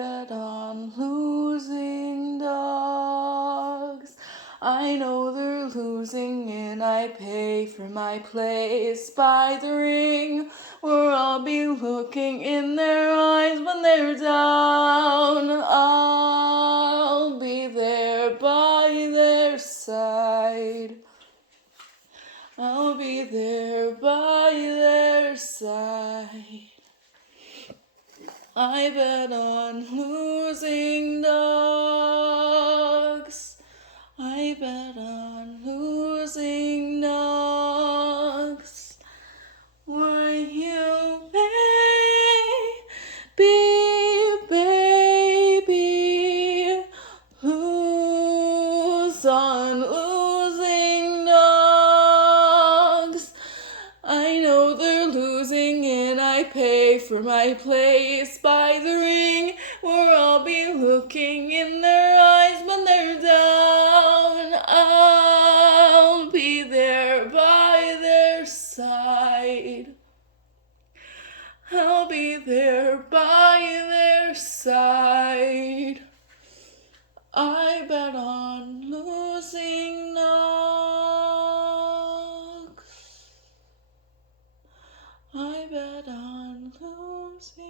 bet on losing dogs. I know they're losing and I pay for my place by the ring, where I'll be looking in their eyes when they're down. I'll be there by their side. I'll be there by their side. I bet on losing dogs. I bet on losing dogs. Were you baby, lose on losing dogs. I know they're losing and I pay for my place by the ring, where I'll be looking in their eyes when they're down. I'll be there by their side. I'll be there by their side. I bet on losing dogs. I bet on losing